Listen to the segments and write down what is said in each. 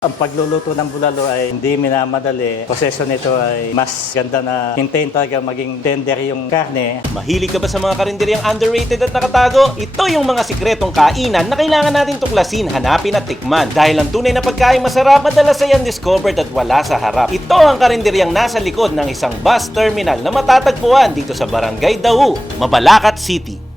Ang pagluluto ng bulalo ay hindi minamadali. Proseso nito ay mas ganda na hintayin talaga maging tender yung karne. Mahilig ka ba sa mga karinderyang underrated at nakatago? Ito yung mga sikretong kainan na kailangan natin tuklasin, hanapin at tikman. Dahil ang tunay na pagkain masarap, madalas ay undiscovered at wala sa harap. Ito ang karinderyang nasa likod ng isang bus terminal na matatagpuan dito sa Barangay Dahu, Mabalacat City.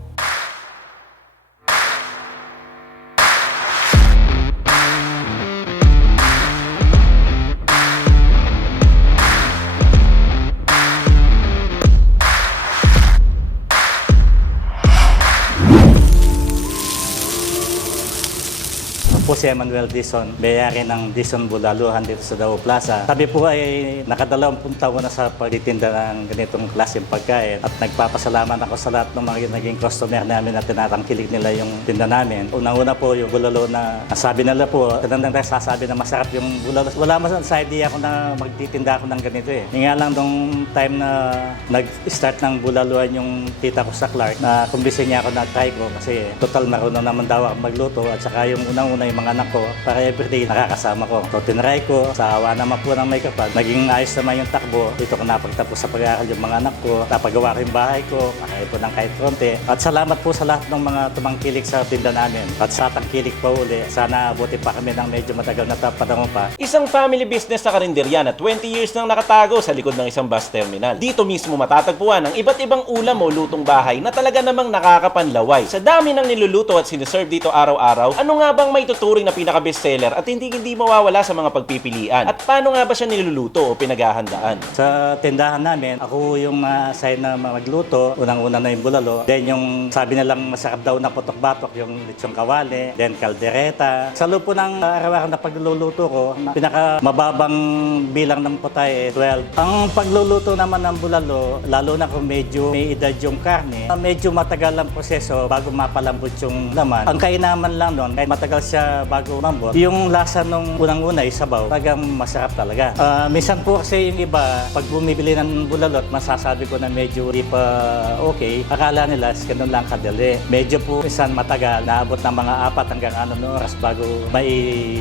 Po si Emmanuel Dizon, may-ari ng Dizon Bulaluhan dito sa Dahu Plaza. Sabi po ay nakadalawampung taon na sa pagtitinda ng ganitong klaseng pagkain at nagpapasalamat ako sa lahat ng mga naging customer namin at tinatangkilik nila yung tinda namin. Unang-una po yung bulalo na sabi nila po, tanang sasabi na masarap yung bulalo. Wala sa idea ko na magtitinda ako ng ganito eh. Nga lang nung time na nag-start ng bulaluhan yung tita ko sa Clark, na kumbisi niya ako na try ko kasi total marunong naman daw ako magluto at saka yung unang-una yung mga anak ko, para everyday nakakasama ko. So, tinry ko, sa awa naman po ng may kapag, naging ayos naman yung takbo. Dito ko napagtapos sa pag-aaral yung mga anak ko, napagawa ko yung bahay ko, makakaya po ng kahit konti. At salamat po sa lahat ng mga tumangkilik sa tinda namin. At sa tangkilik pa uli, sana abuti pa kami ng medyo matagal na panahon pa. Isang family business sa karinderya na 20 years nang nakatago sa likod ng isang bus terminal. Dito mismo matatagpuan ang iba't ibang ulam o lutong bahay na talaga namang nakakapanlaway. Sa dami ng niluluto at siniserve dito araw-araw, ano nga bang may tuturing na pinaka-bestseller at hindi mawawala sa mga pagpipilian? At paano nga ba siya niluluto o pinaghahandaan? Sa tindahan namin, ako yung assign na magluto. Unang-una na yung bulalo. Then yung sabi nilang masarap daw na putok-batok, yung lechong kawali. Then kaldereta. Sa lupo ng araw-araw na pagluluto ko, pinaka-mababang bilang ng putay 12. Ang pagluluto naman ng bulalo, lalo na kung medyo may edad yung karne, medyo matagal ang proseso bago mapalambot yung laman. Ang kainaman lang nun, kahit matagal siya bago mambot, yung lasa nung unang-una, sabaw, talagang masarap talaga. Minsan po kasi yung iba, pag bumibili ng bulalot, masasabi ko na medyo di pa okay. Akala nila, ganun lang kadali. Medyo po minsan matagal, naabot ng mga 4 hanggang 6 oras bago may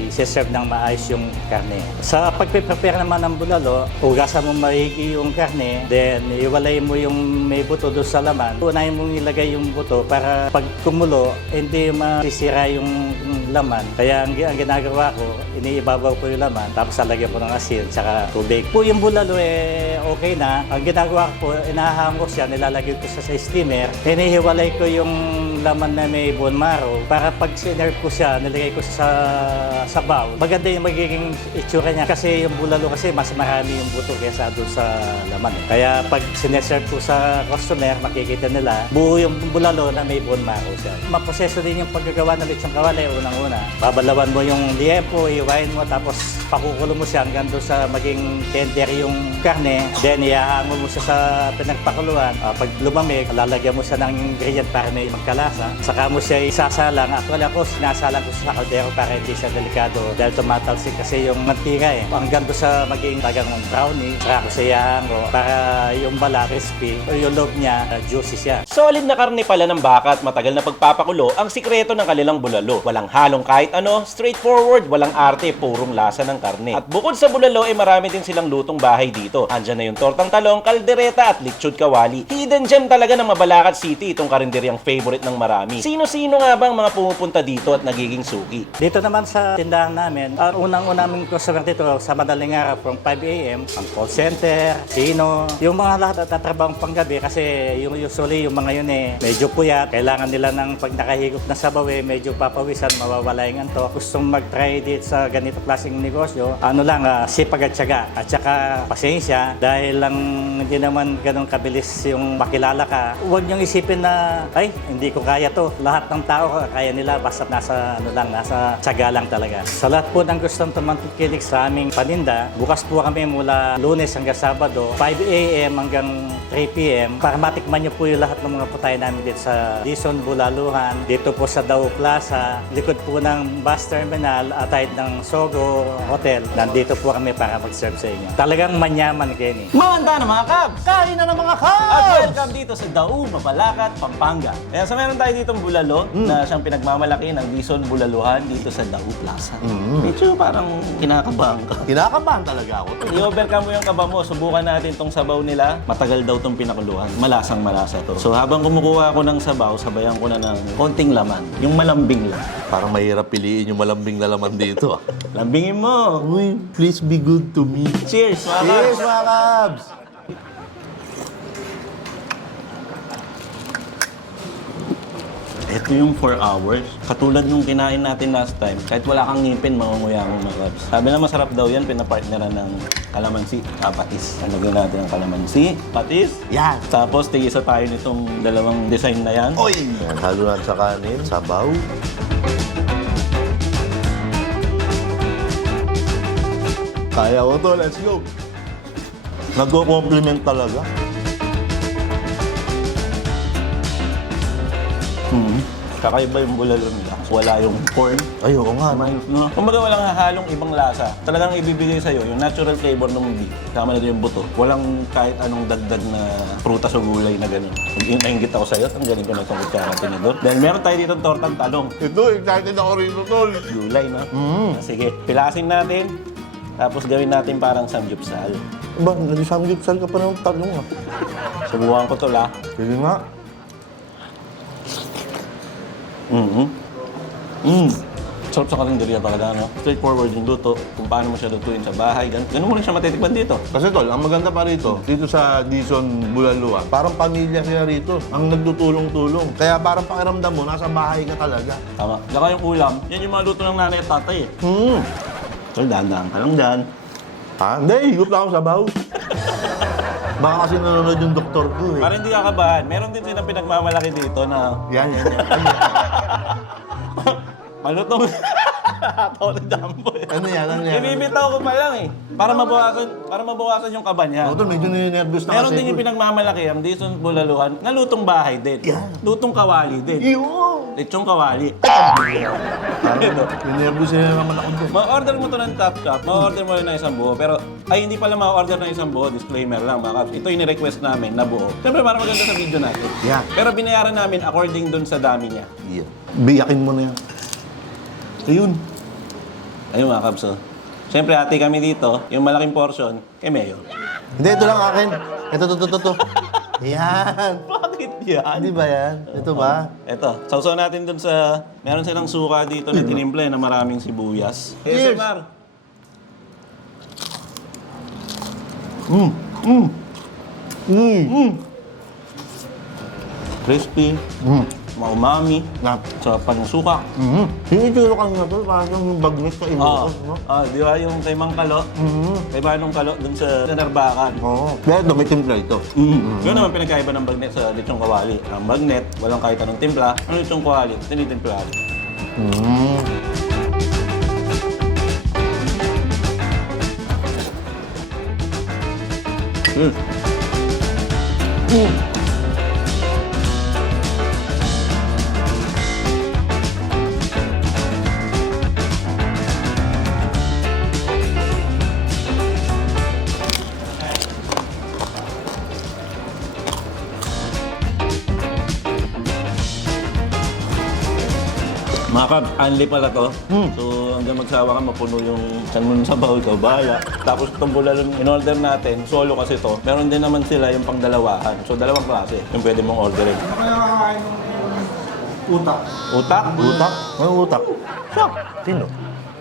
serve ng maayos yung karne. Sa pagpe-prepare naman ng bulalo, hugasan mo maigi yung karne, then iwalay mo yung may buto doon sa laman. Unahin mong ilagay yung buto para pag kumulo, hindi masisira yung laman. Kaya ang ginagawa ko, iniibabaw ko yung laman, tapos lalagyan ko ng asin, saka tubig. Po yung bulalo okay na. Ang ginagawa ko po, inahangos siya, nilalagay ko sa steamer, hinihiwalay ko yung laman na may bone marrow para pag sinerve ko siya, nilagay ko sa sabaw. Maganda yung magiging itsura niya kasi yung bulalo kasi mas marami yung buto kaysa doon sa laman. Kaya pag sineserve ko sa customer, makikita nila buo yung bulalo na may bone marrow siya. Maproseso din yung paggagawa ng lechong kawali unang-una. Babalawan mo yung liempo, iwain mo, tapos pakukulo mo siya hanggang doon sa maging tender yung karne. Then iahango mo siya sa pinagpakuluan. Pag lumamig, lalagyan mo siya ng ingredient para may magkalasa. Saka mo siya isasalang. Actually ako, sinasalang ko sa kaldero para hindi siya delikado dahil tumatalsik kasi yung mantika eh. Hanggang doon sa maging tagang brownie, saka ko siya iahango para yung bala crispy o yung loob niya juicy siya. Solid na karne pala ng baka at matagal na pagpapakulo ang sikreto ng kanilang bulalo. Walang halong kahit ano, straightforward, walang arte, purong lasa ng karne. At bukod sa bulalo, marami din silang lutong bahay dito. Andyan na yung tortang talong, kaldereta at lechon kawali. Hidden gem talaga ng Mabalacat City itong karinderyang favorite ng marami. Sino-sino nga bang mga pumupunta dito at nagiging suki? Dito naman sa tindahan namin, ang unang-unang customer dito sa madaling araw from 5 a.m. ang call center, sino, yung mga lahat at tatrabang panggabi kasi yung usually yung mga yun medyo puyat, kailangan nila ng pag nakahigop na sabaw medyo papawisan, mawawala yung anto. Gustong mag-try dito sa ganito klaseng negosyo, sipag at tiyaga at saka pasensya dahil lang hindi naman ganun kabilis yung makilala ka. Huwag niyong isipin na, ay, hindi ko kaya to. Lahat ng tao kaya nila basta nasa tiyaga lang talaga. Sa lahat po ng gustong tumangkilik sa aming paninda, bukas po kami mula Lunes hanggang Sabado, 5 a.m. hanggang 3 p.m. para matikman niyo po yung lahat ng mga putay namin dito sa Dizon Bulaluhan, dito po sa Dahu Plaza, likod po ng bus terminal at ng Sogo Hotel. Nandito po kami para mag-serve sa inyo. Talagang manyaman, Kenny. Mawanda na mga kabs! Kain na ng mga kabs! At welcome dito sa Daum, Mabalacat, Pampanga. Ayan, so meron tayo ditong bulalo na siyang pinagmamalaki ng Bison Bulaluhan dito sa Daum Plaza. Medyo parang kinakabahan ka. Kinakabahan talaga ako. I-overcome mo yung kaba mo, subukan natin tong sabaw nila. Matagal daw tong pinakuluan. Malasang malasa to. So habang kumukuha ako ng sabaw, sabayan ko na ng konting laman. Yung malambing lang. Parang mahirap piliin yung malambing na laman dito. Lambingin mo! Uy, please be good to me. Cheers, mga Cheers, kabs! mga kabs! Ito yung 4 hours. Katulad nung kinain natin last time, kahit wala kang ngipin, mangunguya akong mga kabs. Sabi na masarap daw yan, pinapartneran ng kalamansi at patis. Lagyan natin ang kalamansi, patis. Yan. Tapos tigisa tayo nitong dalawang design na yan. Oy! Yan, halo natin sa kanin, sabaw. Kaya ko to, let's go. Nagko-compliment talaga. Kakaiba yung bulalo nila. Wala yung corn. Ay, oo nga. No? Kumbaga walang hahalong ibang lasa. Talagang ibibigay sa'yo yung natural flavor ng beef. Tama na yung buto. Walang kahit anong dagdag na prutas o gulay na gano'n. Nainggit ako sa'yo, ang galing ko na itong kutsara tinidor. Dahil meron tayo dito tortang talong. Ito, excited ako rito, tol. Gulay, no? Sige, pilasin natin. Tapos gawin natin parang samgyupsal. Ba, nag-samgyupsal ka pa ng talong ah. Subukan ko to, la. Sige nga. Sarap sa karinderya talaga, no? Straightforward yung luto, kung paano mo siya lutuin sa bahay. Ganun mo rin siya matitikman dito. Kasi tol, ang maganda pa rito, dito sa Dizon, Bulaluan, parang pamilya sila rito. Ang nagtutulong-tulong. Kaya parang pakiramdam mo, nasa bahay ka talaga. Tama. Saka yung ulam, yan yung mga luto ng nanay at tatay eh. So, dahan-dahan ka lang dyan. Ha? Hindi, higop na ako sa baw. Baka kasi nanonood yung doktor ko eh. Para hindi kakabahan, meron din silang pinagmamalaki dito na Yan. malutong tato ng jumbo eh. Ano yan? Inibitaw ko pa lang eh. Para mabawasan yung kaba niya. Tol, medyo ninervous na Meron kasi. din yung pinagmamalaki, ang Dizon Bulaluhan, na lutong bahay din. Lutong kawali din. Iyo! Lechong kawali. Ninervous na naman ako doon. Ma-order mo to ng Top Shop, ma-order mo rin ng isang buo. Pero, ay hindi pala ma-order ng isang buo, disclaimer lang mga kaps. Ito yung ni-request namin na buo. Siyempre, para maganda sa video natin. Yeah. Pero binayaran namin according dun sa dami niya. Iya. Biyakin mo na yan. Ayun. Ayun mga kaps, oh. Siyempre, ate kami dito, yung malaking portion, kay Mayo. Hindi, ito lang akin. Ito. Yan. Bakit yan? Hindi ba yan? Ito ba? Ito, sausaw natin dun sa... Meron silang suka dito na tinimple na maraming sibuyas. Cheers! ASMR. Crispy, maumami, sarap pa ng suka. Yung ituro kanina to, parang yung bagnet na Ilocos, no? Di ba yung kay Mang Kalo? Kay Manong Kalo dun sa Narbacan. Oo. Pero ito, may timpla ito. Yun naman pinagkaiba ng bagnet sa lechong kawali. Ang bagnet, walang kahit anong timpla. Ang lechong kawali, tinitimpla. Mga kabs, unli pala to. So hanggang magsawa ka, mapuno yung san mo sa baho, ikaw bahala. Tapos itong bulalo in-order natin, solo kasi to. Meron din naman sila yung pangdalawahan. So dalawang klase yung pwede mong orderin. Utak. Utak? Utak? Anong utak? Siya. Sino?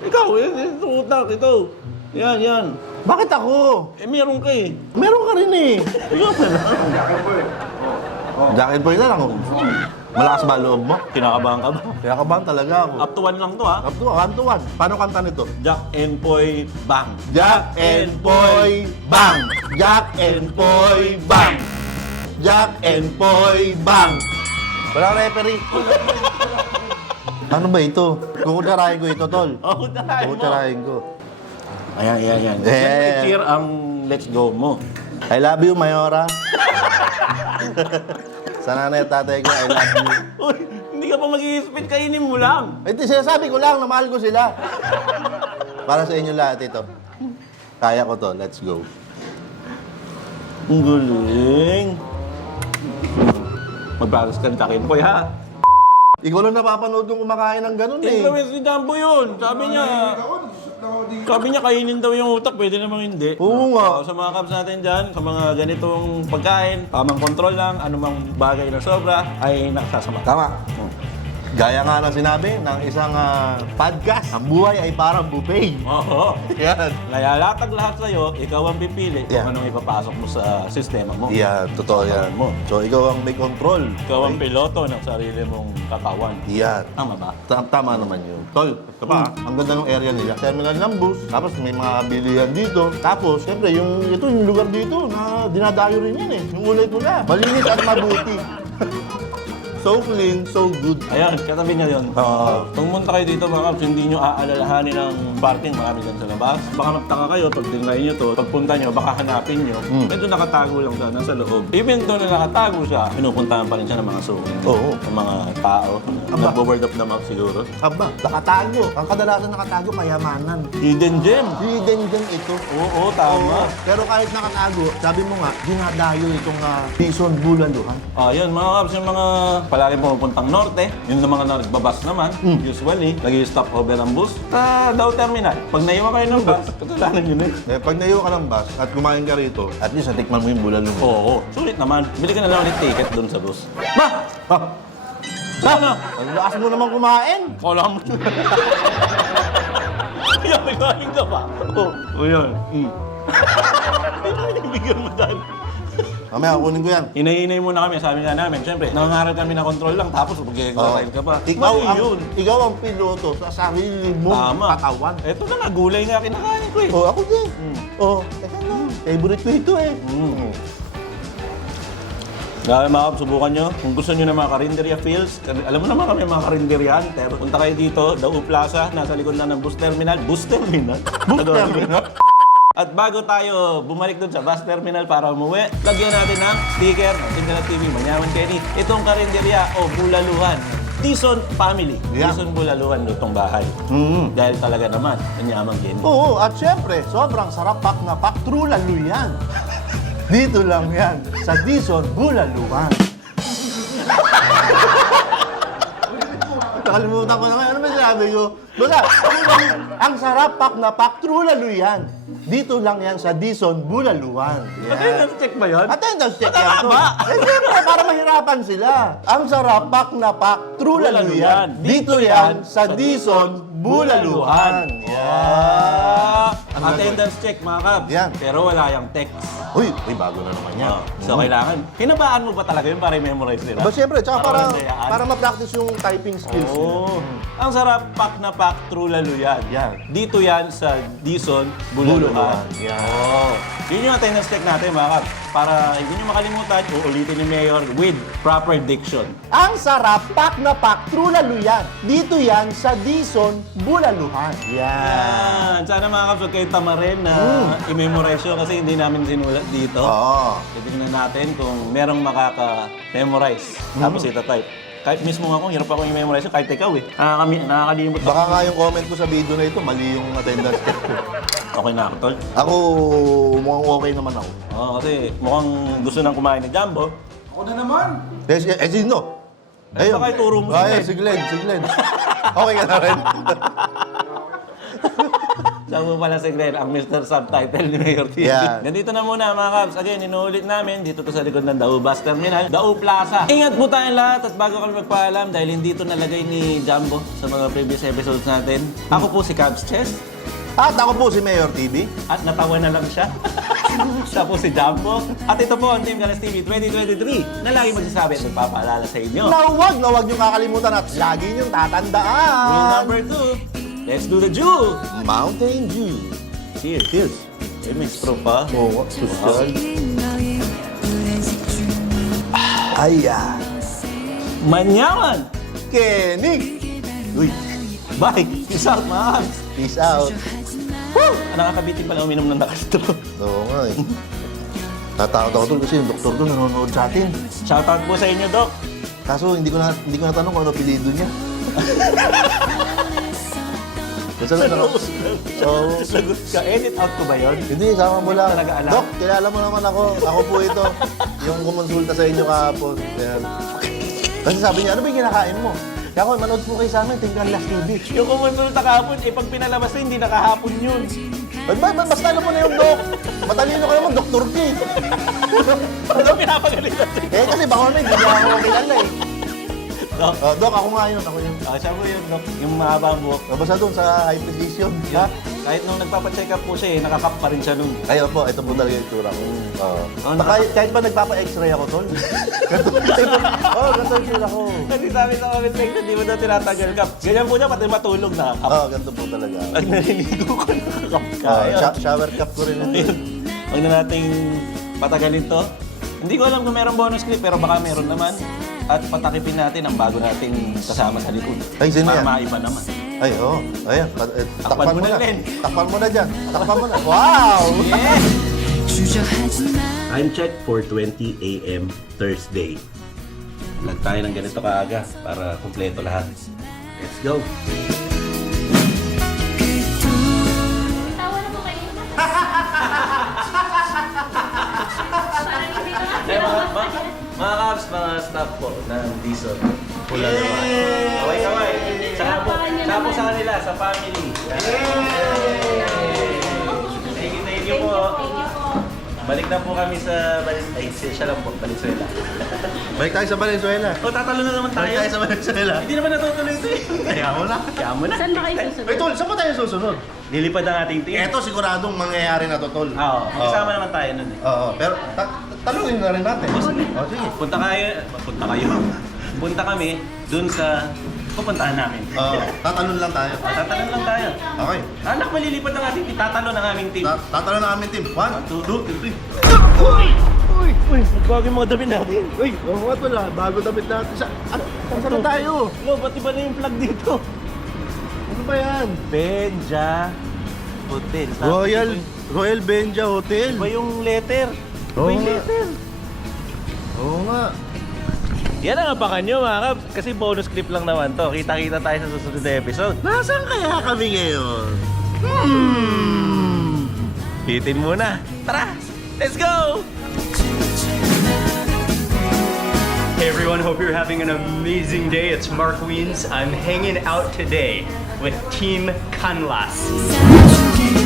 Ikaw, ito utak, ito. Yan. Bakit ako? Meron ka eh. Meron ka rin eh. Jacket boy na lang ako. Malakas ba loob mo? Kinakabahan ka ba? Kaya kabahan talaga ako. Up to 1 lang to ha. Up to 1. Paano kanta nito? Jack and Poy Bang. Jack and Poy Bang! Jack and Poy Bang! Jack and Poy Bang! Wala referee. Ano ba ito? Kukutsarahin ko ito, tol. Oh, dahil mo. Kukutsarahin ko. Ayan. Yeah. Siyempre, cheer ang let's go mo. I love you, Mayora. Sa nanay at tatay ko, I love you. Uy, hindi ka pa mag-i-spit, kainin mo lang. Ito, sinasabi ko lang na mahal ko sila. Para sa inyo lahat ito. Kaya ko to. Let's go. Ang galing. Magbagas ka takin po, ha? Ikaw lang napapanood kung kumakain ng ganun eh. Influence ni Jumbo yun. Sabi niya kainin daw yung utak, pwede namang hindi. Oo nga. Sa mga Cubs natin dyan, sa mga ganitong pagkain, tamang kontrol lang, anumang bagay na sobra, ay nakasasama. Tama. Gaya nga ng sinabi ng isang podcast, ang buhay ay parang buffet. Oo. Yan. Kaya latag lahat sa'yo, ikaw ang pipili Yeah. kung anong ipapasok mo sa sistema mo. Yan, totoo yan. So, ikaw ang may control. Ikaw ang piloto ng sarili mong katawan. Yan. Tama ba? Tama naman yun. Tol, ito pa, ang ganda ng area nila. Terminal ng bus, tapos may mga bilihan dito. Tapos, syempre, yung lugar dito na dinadayo rin yan eh. Yung ulay mula. Malinis at mabuti. So clean, so good. Ayan, katabi niya yun. Oo. Pumunta kayo dito mga Cubs, hindi nyo aalalahanin ng parking, marami dyan sa labas. Baka magtaka kayo pag tinry nyo to, pagpunta nyo, baka hanapin nyo. Medyo nakatago lang siya, nasa loob. Even though na nakatago siya, pinupuntahan pa rin siya ng mga suki. Oo. Ng mga tao. Nagbo-word of the mouth siguro. Aba, nakatago. Ang kadalasan nakatago, kayamanan. Hidden gem. Hidden gem ito. Oo, tama. Pero kahit nakatago, sabi mo nga, dinadayo itong Bison Bulaluhan. Ayan, mga Cubs, yung mga palagi pumupuntang norte, yung mga nagbabas naman, usually, nag-stop over ang bus sa Dow Terminal. Pag naiwan kayo ng bus, katulanan yun eh. Pag naiwan ka ng bus at kumain ka rito, at least natikman mo yung Bulaluhan. Oo, sulit naman. Bili ka na lang ulit ticket doon sa bus. Ma! Ha? Ano? Ang lakas mo naman kumain. Kala mo. Yan, may galing ka pa. Oo, yun. Bigyan mo dahil. Mamaya, kunin ko yan. Hinahinay muna kami, sabi nga namin. Siyempre, nangangaral kami na control lang, tapos mag-exercise ka pa. Ikaw ang piloto sa sarili mong Tama. katawan. Eto na nga, gulay nga kinakain ko eh. Oh, ako din. Oh, teka lang. Favorite ko ito eh. Kaya mga Cubs, subukan nyo. Kung gusto nyo ng mga karinderya feels, alam mo naman kami mga karinderyan. Pero punta kayo dito, Daw Plaza, nasa likod lang ng bus terminal. Bus terminal? Bus terminal? At bago tayo bumalik dun sa bus terminal para umuwi, lagyan natin ng sticker ng Sindalat TV, Manyaman Kenny. Itong karinderya o bulaluhan. Dizon Family. Yeah. Dizon Bulaluhan lutong bahay. Dahil talaga naman, Manyaman Kenny. Oo, at syempre, sobrang sarap pak na pak, true lalo yan. Dito lang yan, sa Dizon Bulaluhan. Nakalimutan ko na ngayon. Ano ba sinabi ko? Basta, ang sarap pak na pak, true lalo yan. Dito lang yan sa Dizon Bulaluhan. Attendance check ba yun? Attendance check Baka yan. ba? Eh, siyempre, para mahirapan sila. Ang sarap pak na pak, true lalo yan. Dito yan sa Dizon Bulaluhan. Ah, attendance check mga Cubs. Yan. Pero wala yung text. Uy, bago na naman yan. So kailangan, hinabaan mo ba talaga yun para i-memorize nila? Ba, siyempre, tsaka mandayaan? para ma-practice yung typing skills nila. Oo. Ang sarap, pak na pak, true lalo yan. Yan. Dito yan sa Dizon, Bulaluhan. Yan. Oo. Yun yung attendance check natin mga Cubs. Para hindi nyo makalimutan, uulitin ni Mayor with proper diction. Ang sarap, pak na pak, true lalo yan. Dito yan sa Dizon Bulaluhan. Yan. Yan. Sana mga Cubs, huwag kayo tamarin na i-memorize yun kasi hindi namin sinulat dito. Oo. Titignan natin kung merong makaka-memorize. Tapos itatype. Kahit mismo ako, hirap ako i-memorize yun, kahit ikaw eh. Nakakalimot Baka nga yung comment ko sa video na ito, mali yung attendance check ko. Okay na ako, tol. Ako, mukhang okay naman ako. Oo, kasi mukhang gusto nang kumain ni Jumbo. Sino? Baka ituro mo si Glenn. Si Glenn. Okay ka na rin. Sabi pala si Glenn, ang Mr. Subtitle ni Mayor TV. Yeah. Nandito na muna mga Cubs. Again, inuulit namin dito to sa likod ng Daw Bus Terminal, Daw Plaza. Ingat po tayong lahat at bago kami magpaalam dahil hindi ito nalagay ni Jumbo sa mga previous episodes natin. Ako po si Cubs Chess At ako po si Mayor TV. at natawa na lang siya. Siya po si Jumbo. At ito po ang Team Galas TV 2023 na lagi magsasabi at magpapaalala sa inyo. Na huwag niyong kakalimutan at lagi niyong tatandaan. Rule number 2, let's do the Jew! Mountain Dew. Cheers! Cheers. Eh, may straw pa. Oo, social. Aya. Manyaman! Kenny. Uy, Bye! Peace out, mga Cubs! peace out. Woo! Nakakabitin pala uminom ng nakastro. Oo nga eh. Natakot ako tol kasi yung doktor doon nanonood sa atin. Shoutout po sa inyo, Doc. Kaso hindi ko na tanong kung ano apelyido niya. Basta lang, So, Sagot ka. Edit out ko ba yun? hindi, sama mo lang. Talaga alam. Dok, kilala mo naman ako. Ako po ito. Yung kumonsulta sa inyo kahapon. Ayan. Kasi sabi niya, ano ba yung kinakain mo? Kaya ako, manood po kayo sa amin, Tingnan Last TV. Yung kumonsulta kahapon, pag pinalabas na, hindi nakahapon yun. Basta alam mo na yung Dok. Matalino ka naman, Dr. K. Ano pinapagalitan sa'yo? Kasi baka may hindi niya ako kilala eh. Dok? Dok, ako nga yun, ako yun. Siya po yun, Dok. Yung mahaba ang buhok. Basta doon sa high position. Ha? Kahit nung nagpapacheck up po siya, nakakap pa rin siya nun. Kayo po, ito po talaga yung itsura ko. Oo. Oh, Kahit ba nagpapa-x-ray ako, tol? Ganito yung itsura ko. Kasi sabi sa comment section, di mo daw tinatagal kap. Ganyan po niya, pati matulog nakakap. Oo, ganito po talaga. Pag naliligo ko, nakakap ka. Shower cap ko rin ito. Ayun. Huwag na nating patagalin to. Hindi ko alam kung merong bonus clip, pero baka meron naman. At patakipin natin ang bago nating kasama sa likod. Ay, sino yan? Para maiba naman. Ay, oo. Ayan, takpan mo mo na, na. Len. Takpan mo na dyan. Takpan mo na. Wow! Yes! 주저하지 마. Time check, 4:20 a.m. Thursday. Lag tayo ng ganito kaaga para kumpleto lahat. Let's go! Tawa na po kayo. Mga Cavs, mga staff po ng Dizon. Pula naman. Kaway-kaway. Tsaka po sa kanila, sa family. Thank you po. Balik na po kami sa siya lang po, Valenzuela. Balik tayo sa Valenzuela. Tatalo na naman tayo. Balik tayo sa Valenzuela. Hindi naman natutuloy ito eh. Kaya mo na. Kaya mo na. Saan ba kayo susunod? Ay, tol, saan ba tayo susunod? Lilipad ang ating team. Ito siguradong mangyayari na to, tol. Oo, kasama naman tayo nun eh. Oo, pero talungin na rin natin. Sige. Punta kami dun sa pupuntahan namin. Oo, tatalon lang tayo. Tatalon lang tayo. Okay. Anak, malilipad ang ating team. Tatalon ang aming team. Tatalon na aming team. 1, 2, 3. Uy, nagbago yung mga damit natin. Uy, oo nga tol ah. Bago damit natin. Saan na tayo? Lo, ba't iba na yung flag dito? Ano ba yan? Benja Hotel. Royal Benja Hotel. Iba yung letter. Iba Oo yung nga. letter. Oo nga. Yan ang apakan nyo mga kap. Kasi bonus clip lang naman to. Kita-kita tayo sa susunod na episode. Nasaan kaya kami ngayon? Hitin muna. Tara! Let's go! Hey everyone, hope you're having an amazing day. It's Mark Wiens. I'm hanging out today with Team Canlas. 사랑해줄게.